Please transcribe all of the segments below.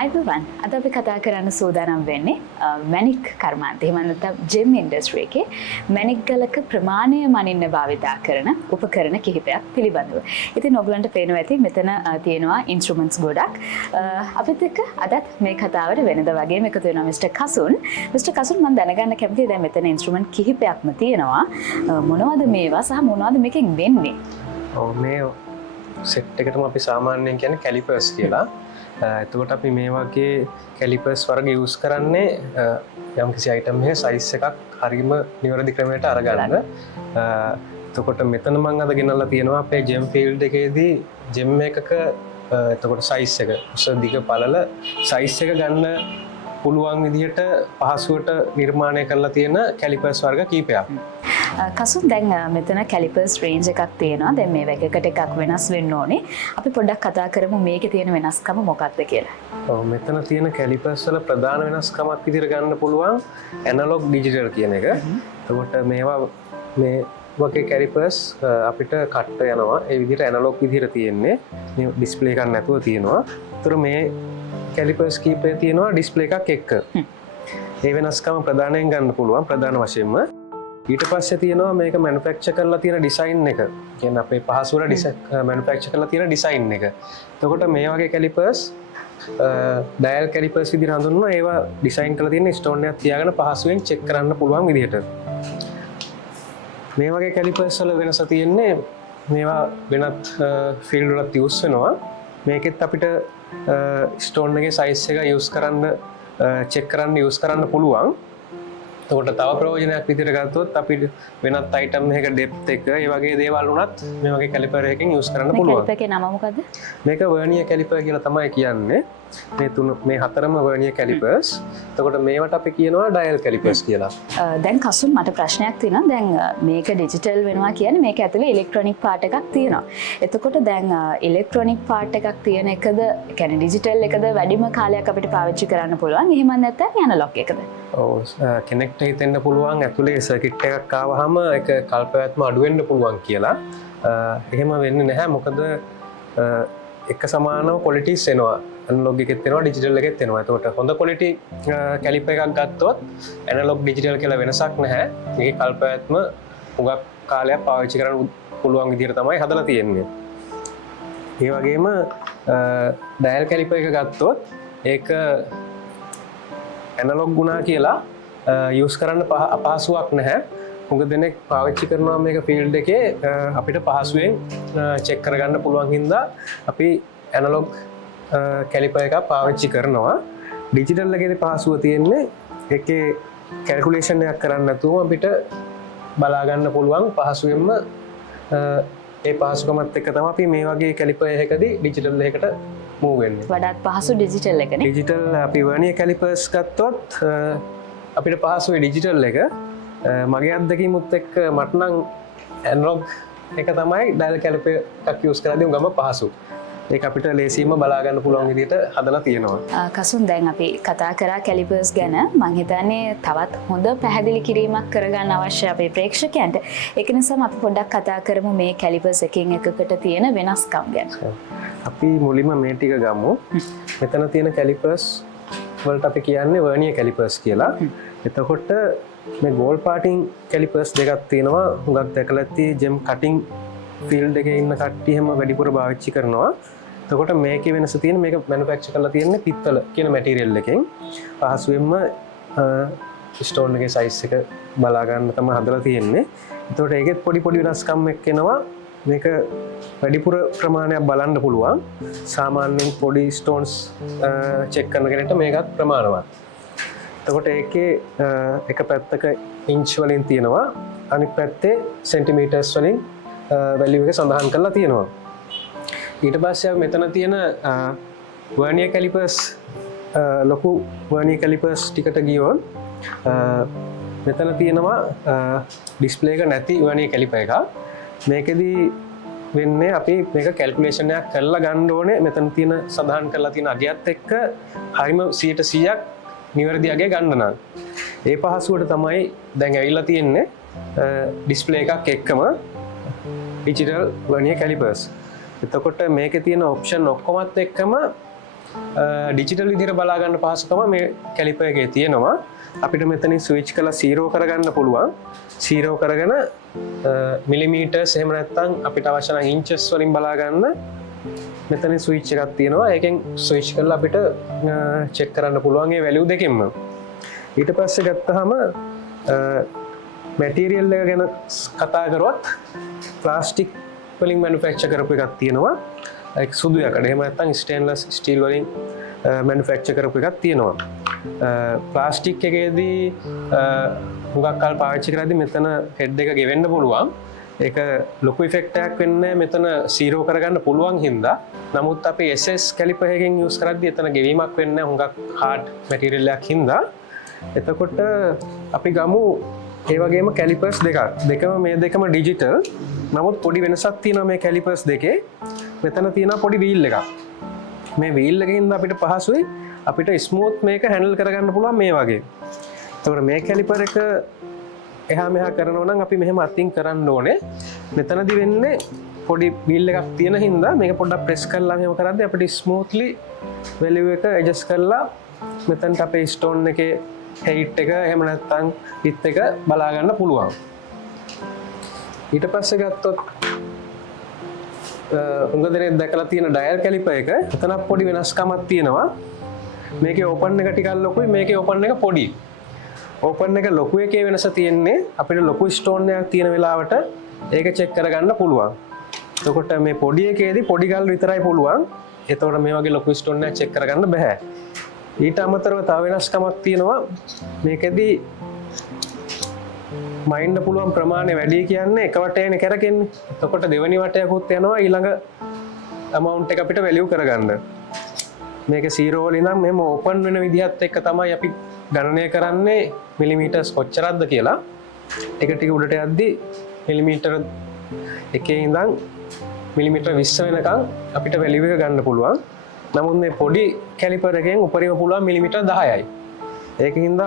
අයිබෝවන් අද අපි කතා කරන්න සූදානම් වෙන්නේ මැණික් කර්මාන්තය. එහෙම නැත්නම් ජෙම් ඉන්ඩස්ට්‍රි එකේ මැණික් ගලක ප්‍රමාණය මනින්න භාවිතා කරන උපකරණ කිහිපයක් පිළිබඳව. ඉතින් ඔයගලන්ට පේනවා ඇති මෙතන තියෙනවා ඉන්ස්ට්‍රුමන්ට්ස් ගොඩක්. අපිත් එක්ක අදත් මේ කතාවට වෙනද වගේම එකතු වෙනවා මිස්ටර් කසුන්. මිස්ටර් කසුන් මම දැනගන්න කැමතියි දැන් මෙතන ඉන්ස්ට්‍රුමන්ට් කිහිපයක්ම තියෙනවා. මොනවද මේවා සහ මොනවද මේකෙන් වෙන්නේ? මේ සෙට් එකටම අපි සාමාන්‍යයෙන් කියන්නේ කැලිපර්ස් කියලා. එතකොට අපි මේ වගේ කැලිපර්ස් වර්ග යූස් කරන්නේ යම්කිසි අයිටම් එකේ සයිස් එකක් හරියම නිවැරදි ක්‍රමයට අරගන්න. එතකොට මෙතන මම අද ගෙනල්ලා තියෙනවා අපේ ජෙම් ෆීල්ඩ් එකේදී ජෙම් එකක එතකොට සයිස් එක උස දිග පළල සයිස් එක ගන්න පුළුවන් විදිහට පහසුවට නිර්මාණය කරලා තියෙන කැලිපර්ස් වර්ග කීපයක්. කසුන් දැන් මෙතන කැලිපර්ස් රේන්ජ් එකක් තියෙනවා. දැන් මේ එකකට එකක් වෙනස් වෙන්න ඕනේ. අපි පොඩ්ඩක් කතා කරමු මේකේ තියෙන වෙනස්කම මොකක්ද කියලා. ඔව් මෙතන තියෙන කැලිපර්ස් වල ප්‍රධාන වෙනස්කමක් විදිහට ගන්න පුළුවන් ඇනලොග් ඩිජිටල් කියන එක. එතකොට මේවා මේ වගේ කැලිපර්ස් අපිට කට්ට යනවා. ඒ විදිහට ඇනලොග් විදිහට තියෙන්නේ. මේ ඩිස්ප්ලේ එකක් නැතුව තියෙනවා. ඒතර මේ කැලිපර්ස් කීපේ තියෙනවා ඩිස්ප්ලේ එකක් එක්ක. ඒ වෙනස්කම ප්‍රධානයෙන් ගන්න පුළුවන් ප්‍රධාන වශයෙන්ම. ඊට පස්සේ තියෙනවා මේක මැනුෆැක්චර් කරලා තියෙන ඩිසයින් එක. කියන්නේ අපේ පහසුවට මැනුෆැක්චර් කරලා තියෙන ඩිසයින් එක. එතකොට මේ වගේ කැලිපර්ස් ඩයල් කැලිපර්ස් විදිහට හඳුන්වනවා. ඒවා ඩිසයින් කරලා තියෙන ස්ටෝන් එකක් තියාගෙන පහසුවෙන් චෙක් කරන්න පුළුවන් විදිහට. මේ වගේ කැලිපර්ස් වල වෙනස තියෙන්නේ මේවා වෙනත් ෆීල්ඩ් වලත් යූස් වෙනවා. මේකෙත් අපිට ස්ටෝන් එකේ සයිස් එක යූස් කරන්න චෙක් කරන්න යූස් කරන්න පුළුවන්. එතකොට තව ප්‍රයෝජනයක් විදිහට ගත්තොත් අපිට වෙනත් අයිටම් එකක ඩෙප්ත් එක ඒ වගේ දේවල් උනත් මේ වගේ කැලිපර් එකකින් යූස් කරන්න පුළුවන්. කැලිපර් එකේ නම මොකද්ද? මේක වර්නියර් කැලිපර් කියලා තමයි කියන්නේ. මේ හතරම වර්නියර් කැලිපර්ස්. එතකොට මේවට අපි කියනවා ඩයල් කැලිපර්ස් කියලා. දැන් කසුන් මට ප්‍රශ්නයක් තියෙනවා. දැන් මේක ඩිජිටල් වෙනවා කියන්නේ මේක ඇතුලේ ඉලෙක්ට්‍රොනික පාර්ට් එකක් තියෙනවා. එතකොට දැන් ඉලෙක්ට්‍රොනික පාර්ට් එකක් තියෙන එකද කියන්නේ ඩිජිටල් එකද වැඩිම කාලයක් අපිට පාවිච්චි කරන්න පුළුවන්. එහෙම නැත්නම් ඇනලොග් එකද? ඔව් කෙනෙක්ට හිතෙන්න පුළුවන් ඇතුලේ සර්කිට් එකක් ආවහම ඒක කල්පවත්ම අඩු වෙන්න පුළුවන් කියලා. එහෙම වෙන්නේ නැහැ. මොකද එක සමානව ක්වොලිටිස් එනවා. ඇනලොග් එකෙත් එනවා ඩිජිටල් එකෙත් එනවා. එතකොට හොඳ ක්වොලිටි කැලිපර් එකක් ගත්තොත් ඇනලොග් ඩිජිටල් කියලා වෙනසක් නැහැ. මේකේ කල්පවත්ම හුඟක් කාලයක් පාවිච්චි කරන්න පුළුවන් විදිහට තමයි හදලා තියෙන්නේ. ඒ වගේම ඩයල් කැලිපර් එක ගත්තොත් ඒක ඇනලොග් ගුණා කියලා යූස් කරන්න අපහසුවක් නැහැ. හුඟ දෙනෙක් පාවිච්චි කරනවා මේක ෆීල්ඩ් එකේ අපිට පහසුවෙන් චෙක් කරගන්න පුළුවන් හින්දා අපි ඇනලොග් කැලිපර් එකක් පාවිච්චි කරනවා. ඩිජිටල් එකේදී පහසුව තියෙන්නේ ඒකේ කැල්කියුලේෂන් එකක් කරන්න නැතුව අපිට බලා ගන්න පුළුවන් පහසුවෙන්ම ඒ පහසුකමත් එක්ක තමයි අපි මේ වගේ කැලිපර් එකකදී ඩිජිටල් එකකට මූව් වෙන්නේ. වඩාත් පහසු ඩිජිටල් එකනේ. ඩිජිටල් අපි වර්නියර් කැලිපර්ස් ගත්තොත් අපිට පහසුවේ ඩිජිටල් එක. මගේ අත්දැකීමුත් එක්ක මට නම් ඇනලොග් එක තමයි ඩයල් කැලිපර් එකක් යූස් කරද්දී උගම පහසු. ඒක අපිට ලේසියෙන්ම බලා ගන්න පුළුවන් විදිහට හදලා තියෙනවා. කසුන් දැන් අපි කතා කරා කැලිපර්ස් ගැන. මම හිතන්නේ තවත් හොඳ පැහැදිලි කිරීමක් කරගන්න අවශ්‍යයි අපේ ප්‍රේක්ෂකයන්ට. ඒක නිසාම අපි පොඩ්ඩක් කතා කරමු මේ කැලිපර්ස් එකකින් එකකට තියෙන වෙනස්කම් ගැන. අපි මුලින්ම මේ ටික ගමු. මෙතන තියෙන කැලිපර්ස් වලට අපි කියන්නේ වර්නියර් කැලිපර්ස් කියලා. එතකොට මේ ගෝල් පාටින් කැලිපර්ස් දෙකක් තියෙනවා. හුඟක් දැකලා ඇති ජෙම් කටින් ෆීල්ඩ් එකේ ඉන්න කට්ටිය හැම වැඩිපුර පාවිච්චි කරනවා. එතකොට මේකේ වෙනස තියෙන මේක මැනුෆැක්චර් කරලා තියෙන්නේ පිත්තල කියන මැටීරියල් එකෙන්. පහසුවෙන්ම ස්ටෝන් එකේ සයිස් එක බලා ගන්න තමයි හදලා තියෙන්නේ. එතකොට ඒකෙත් පොඩි පොඩි වෙනස්කම් එක්ක එනවා. මේක වැඩිපුර ප්‍රමාණයක් බලන්න පුළුවන්. සාමාන්‍යයෙන් පොඩි ස්ටෝන්ස් චෙක් කරන කෙනෙක්ට මේකත් ප්‍රමාණවත්. එතකොට ඒකේ එක පැත්තක ඉන්ච් වලින් තියෙනවා. අනිත් පැත්තේ සෙන්ටිමීටර්ස් වලින් වැලියු එක සඳහන් කරලා තියෙනවා. ඊට පස්සේ මෙතන තියෙන වර්නියර් කැලිපර්ස් ලොකු වර්නියර් කැලිපර්ස් ටිකට ගියොත් මෙතන තියෙනවා ඩිස්ප්ලේ එක නැති වර්නියර් කැලිපර් එකක්. මේකෙදී වෙන්නේ අපි මේක කැල්කියුලේෂන් එකක් කරලා ගන්න ඕනේ. මෙතන තියෙන සඳහන් කරලා තියෙන අගයත් එක්ක හරිම 100% නිවැරදි අගය ගන්න නම් ඒ පහසුවට තමයි දැන් ඇවිල්ලා තියෙන්නේ ඩිස්ප්ලේ එකක් එක්කම ඩිජිටල් වර්නියර් කැලිපර්ස්. එතකොට මේකේ තියෙන ඔප්ෂන් ඔක්කොමත් එක්කම ඩිජිටල් විදිහට බලා ගන්න පහසුකම මේ කැලිපර් එකේ තියෙනවා. අපිට මෙතනින් ස්විච් කරලා 0 කරගන්න පුළුවන්. 0 කරගෙන මිලිමීටර්ස් එහෙම නැත්නම් අපිට අවශ්‍ය නම් ඉන්චස් වලින් බලා ගන්න මෙතනින් ස්විච් එකක් තියෙනවා. ඒකෙන් ස්විච් කරලා අපිට චෙක් කරන්න පුළුවන් ඒ වැලියු දෙකෙන්ම. ඊට පස්සේ ගත්තාම මැටීරියල් එක ගැන කතා කරොත් ප්ලාස්ටික් වලින් මැනුෆැක්චර් කරපු එකක් තියෙනවා. ඒක සුදු යකඩ. එහෙම නැත්නම් ස්ටේන්ලස් ස්ටීල් වලින් මැනුෆැක්චර් කරපු එකක් තියෙනවා. ප්ලාස්ටික් එකේදී හුඟක් කල් පාවිච්චි කරද්දී මෙතන හෙඩ් එක ගෙවෙන්න පුළුවන්. ඒක ලොකු ඉෆෙක්ට් එකක් වෙන්නේ මෙතන 0 කරගන්න පුළුවන් හින්දා. නමුත් අපි SS කැලිපර් එකකින් යූස් කරද්දී එතන ගෙවීමක් වෙන්නේ හුඟක් හાર્ඩ් මැටීරියල් එකක් හින්දා. එතකොට අපි ගමු ඒ වගේම කැලිපර්ස් දෙකම මේ දෙකම ඩිජිටල්. නමුත් පොඩි වෙනසක් තියෙනවා මේ කැලිපර්ස් දෙකේ. මෙතන තියෙනවා පොඩි වීල් එකක්. මේ වීල් එකකින් අපිට පහසුයි අපිට ස්මූත් මේක හැන්ඩල් කරගන්න පුළුවන් මේ වගේ. එතකොට මේ කැලිපර් එක එහා මෙහා කරනවා නම් අපි මෙහෙම අතින් කරන්න ඕනේ. මෙතනදි වෙන්නේ පොඩි වීල් එකක් තියෙන හින්දා මේක පොඩ්ඩක් ප්‍රෙස් කරලා මෙහෙම කරද්දී අපිට ස්මූත්ලි වැලියු එක ඇඩ්ජස්ට් කරලා මෙතනට අපේ ස්ටෝන් එකේ height එක එහෙම නැත්නම් width එක බලා ගන්න පුළුවන්. ඊට පස්සේ ගත්තොත් උඟ දෙනෙක් දැකලා තියෙන ඩයල් කැලිපර් එක එතනක් පොඩි වෙනස්කමක් තියෙනවා. මේකේ ඕපන් එක ටිකක් ලොකුයි, මේකේ ඕපන් එක පොඩි. ඕපන් එක ලොකු එකේ වෙනස තියෙන්නේ අපිට ලොකු ස්ටෝන් එකක් තියෙන වෙලාවට ඒක චෙක් කරගන්න පුළුවන්. එතකොට මේ පොඩි එකේදී පොඩි ගල් විතරයි පුළුවන්. එතකොට මේ වගේ ලොකු ස්ටෝන් එකක් චෙක් කරගන්න බෑ. ඊට අමතරව තව වෙනස්කමක් තියෙනවා. මේකෙදී මයින්ඩ් පුළුවන් ප්‍රමාණය වැඩි කියන්නේ එක වටේනේ කරකෙන්නේ. එතකොට දෙවෙනි වටයකුත් යනවා ඊළඟ amount එක අපිට වැලියු කරගන්න. මේක 0 වලින් නම් මෙහෙම ඕපන් වෙන විදිහත් එක්ක තමයි අපි ගණනය කරන්නේ මිලිමීටර්ස් කොච්චරක්ද කියලා. ටික ටික උඩට යද්දී මිලිමීටර එකේ ඉඳන් මිලිමීටර 20 වෙනකන් අපිට වැලියු එක ගන්න පුළුවන්. නමුත් මේ පොඩි කැලිපර් එකෙන් උපරිම පුළුවන් මිලිමීටර 10යි. ඒකින්ද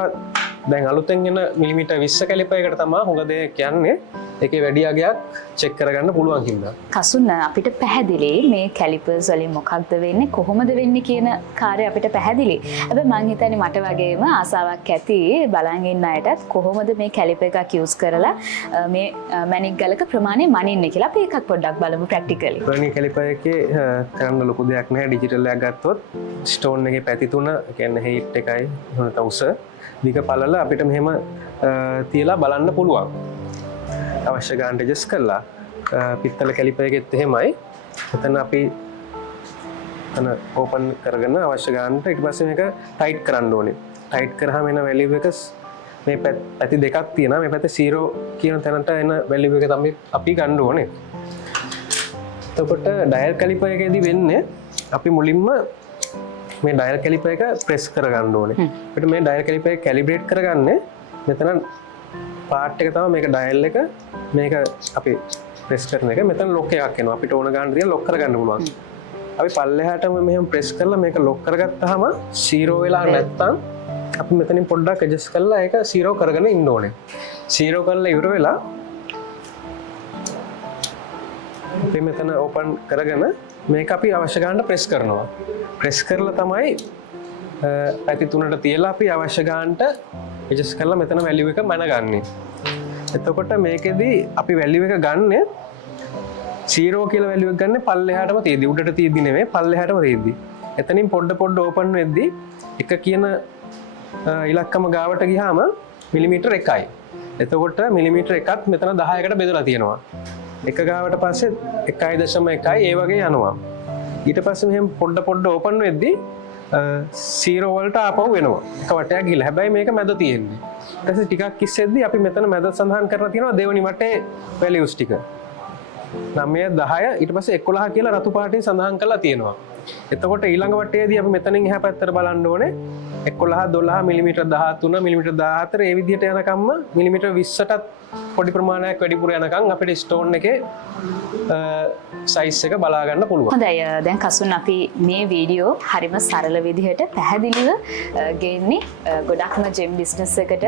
දැන් අලුතෙන් එන මිලිමීටර 20 කැලිපර් එකට තමයි හොඟ දෙයක් කියන්නේ. ඒකේ වැඩි අගයක් චෙක් කරගන්න පුළුවන් හින්දා. කසුන් අපිට පැහැදිලි මේ කැලිපර්ස් වලින් මොකක්ද වෙන්නේ කොහොමද වෙන්නේ කියන කාර්යය අපිට පැහැදිලි. හැබැයි මං හිතන්නේ මට වගේම ආසාවක් ඇති බලන් ඉන්න අයටත් කොහොමද මේ කැලිපර් එකක් යූස් කරලා මේ මැණික් ගලක ප්‍රමාණය මනින්නේ කියලා අපි එකක් පොඩ්ඩක් බලමු ප්‍රැක්ටිකලි. මේ කැලිපර් එකේ කරන්න ලොකු දෙයක් නැහැ. ඩිජිටල් එකක් ගත්තොත් ස්ටෝන් එකේ පැති තුන කියන්නේ height එකයි එහෙම උස දිග පළල අපිට මෙහෙම තියලා බලන්න පුළුවන්. අවශ්‍ය ගානට ඇඩ්ජස්ට් කරලා පිත්තල කැලිපර් එකෙත් එහෙමයි. එතන අපි අන ඕපන් කරගෙන අවශ්‍ය ගානට ඊට පස්සේ මේක ටයිට් කරන්න ඕනේ. ටයිට් කරාම එන වැලියු එක මේ පැති දෙකක් තියෙනවා. මේ පැත්තේ 0 කියන තැනට එන වැලියු එක තමයි අපි ගන්න ඕනේ. එතකොට ඩයල් කැලිපර් එකේදී වෙන්නේ අපි මුලින්ම මේ ඩයල් කැලිපර් එක ප්‍රෙස් කරගන්න ඕනේ. අපිට මේ ඩයල් කැලිපර් එක කැලිබ්‍රේට් කරගන්නේ මෙතන පාර්ට් එක තමයි මේක ඩයල් එක. මේක අපි ප්‍රෙස් කරන එක මෙතන ලොක් එකක් එනවා. අපිට ඕන ගන්න දේ ලොක් කරගන්න පුළුවන්. අපි පල්ලෙහාටම මෙහෙම ප්‍රෙස් කරලා මේක ලොක් කරගත්තාම 0 වෙලා නැත්තම් අපි මෙතනින් පොඩ්ඩක් ඇඩ්ජස්ට් කරලා ඒක 0 කරගෙන ඉන්න ඕනේ. 0 කරලා ඉවර වෙලා අපි මෙතන ඕපන් කරගෙන මේක අපි අවශ්‍ය ගානට ප්‍රෙස් කරනවා. ප්‍රෙස් කරලා තමයි පැති තුනට තියලා අපි අවශ්‍ය ගානට ඇඩ්ජස්ට් කරලා මෙතන වැලියු එක මනගන්නේ. එතකොට මේකෙදී අපි වැලියු එක ගන්න 0 කියලා වැලියු එක ගන්න පල්ලෙහාටම තියෙද්දි උඩට තියෙද්දි නෙමෙයි පල්ලෙහාටම තියෙද්දි. එතනින් පොඩ ඕපන් වෙද්දි එක කියන ඉලක්කම ගාවට ගියාම මිලිමීටර 1යි. එතකොට මිලිමීටර 1ත් මෙතන 10කට බෙදලා තියෙනවා. එක ගාවට පස්සේ 1.1 ඒ වගේ යනවා. ඊට පස්සේ මෙහෙම පොඩ ඕපන් වෙද්දි 0 වලට ආපහු වෙනවා. එක වටයක් ගිහලා. හැබැයි මේක මැද තියෙන්නේ. ඊට පස්සේ ටිකක් ඉස්සෙද්දි අපි මෙතන මැද සඳහන් කරලා තියෙනවා දෙවෙනි වටේ වැලියුස් ටික. 9 10 ඊට පස්සේ 11 කියලා රතු පාටින් සඳහන් කරලා තියෙනවා. එතකොට ඊළඟ වටේදී අපි මෙතනින් එහා පැත්තට බලන්න ඕනේ 11 12 මිලිමීටර 13 මිලිමීටර 14 ඒ විදිහට යනකම්ම මිලිමීටර 20ටත් පොඩි ප්‍රමාණයක් වැඩිපුර යනකම් අපිට ස්ටෝන් එකේ සයිස් එක බලා ගන්න පුළුවන්. හොඳයි දැන් කසුන් අපි මේ වීඩියෝ හරිම සරල විදිහට පැහැදිලිව ගේන්නේ ගොඩක්ම ජෙම් බිස්නස් එකට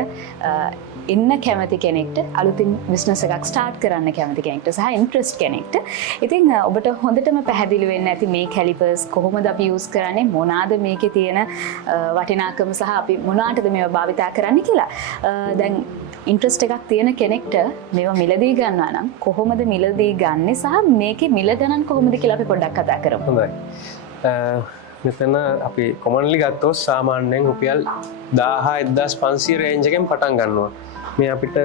ඉන්න කැමති කෙනෙක්ට අලුතින් බිස්නස් එකක් ස්ටාර්ට් කරන්න කැමති කෙනෙක්ට සහ ඉන්ට්‍රස්ට් කෙනෙක්ට. ඉතින් ඔබට හොඳටම පැහැදිලි වෙන්න ඇති මේ කැලිපර්ස් කොහොමද අපි යූස් කරන්නේ, මොනවාද මේකේ තියෙන වටිනාකම සහ අපි මොනවාටද මේවා භාවිතා කරන්නේ කියලා. දැන් ඉන්ට්‍රස්ට් එකක් තියෙන කෙනෙක්ට මේවා මිලදී ගන්නවා නම් කොහොමද මිලදී ගන්නෙ සහ මේකේ මිල ගණන් කොහොමද කියලා අපි පොඩ්ඩක් කතා කරමු. හොඳයි. මෙතන අපි කොමන්ලි ගත්තොත් සාමාන්‍යයෙන් රුපියල් 1,000-1,500 රේන්ජ් එකෙන් පටන් ගන්නවා. මේ අපිට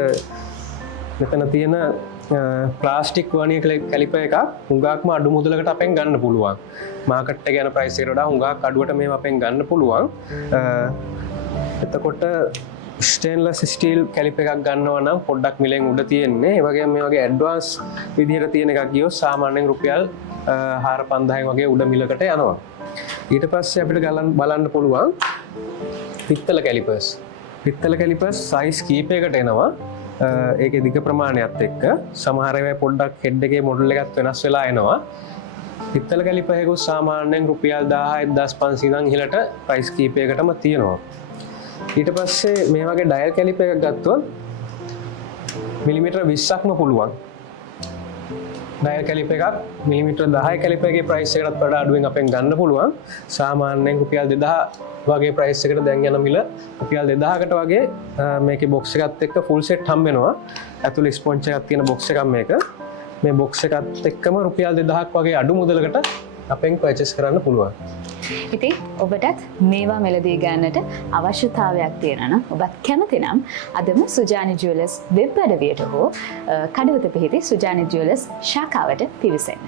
මෙතන තියෙන ප්ලාස්ටික් වර්නියර් කැලිපර් එකක් හුඟක්ම අඩු මුදලකට අපෙන් ගන්න පුළුවන්. මාකට් එක යන ප්‍රයිස් එකට වඩා හුඟක් අඩුවට මේව අපෙන් ගන්න පුළුවන්. එතකොට ස්ටේන්ලස් ස්ටීල් කැලිපර් එකක් ගන්නවා නම් පොඩ්ඩක් මිලෙන් උඩ තියෙන්නේ. ඒ වගේම මේ වගේ ඇඩ්වාන්ස් විදිහට තියෙන එකක් ගියොත් සාමාන්‍යයෙන් රුපියල් 4,000-5,000 වගේ උඩ මිලකට යනවා. ඊට පස්සේ අපිට බලන්න පුළුවන් පිත්තල කැලිපර්ස්. පිත්තල කැලිපර්ස් සයිස් කීපයකට එනවා. ඒකේ දිග ප්‍රමාණයත් එක්ක සමහර ඒවා පොඩ්ඩක් හෙඩ් එකේ මොඩල් එකත් වෙනස් වෙලා එනවා. පිත්තල කැලිපර් එකක සාමාන්‍යයෙන් රුපියල් 10,000-1,500 ඉඳන් ඉහළට ප්‍රයිස් කීපයකටම තියෙනවා. ඊට පස්සේ මේ වගේ ඩයල් කැලිපර් එකක් ගත්තොත් මිලිමීටර 20ක්ම පුළුවන්. ඩයල් කැලිපර් එකක් මිලිමීටර 10 කැලිපර් එකේ ප්‍රයිස් එකටත් වඩා අඩුවෙන් අපෙන් ගන්න පුළුවන්. සාමාන්‍යයෙන් රුපියල් 2,000 වගේ ප්‍රයිස් එකට දැන් යන මිල රුපියල් 2,000කට වගේ මේකේ බොක්ස් එකත් එක්ක ෆුල් සෙට් හම්බ වෙනවා. ඇතුලේ ස්පොන්ජ් එකක් තියෙන බොක්ස් එකක් මේක. මේ බොක්ස් එකත් එක්කම රුපියල් 2,000ක් වගේ අඩු මුදලකට අපෙන් පර්චේස් කරන්න පුළුවන්. ඉතින් ඔබටත් මේවා මිලදී ගන්නට අවශ්‍යතාවයක් තියෙනවා නම් ඔබත් කැමති නම් අදම සුජානි ජුවලර්ස් වෙබ් අඩවියට හෝ කඩවත පිහිටි සුජානි ජුවලර්ස් ශාඛාවට පිවිසෙන්න.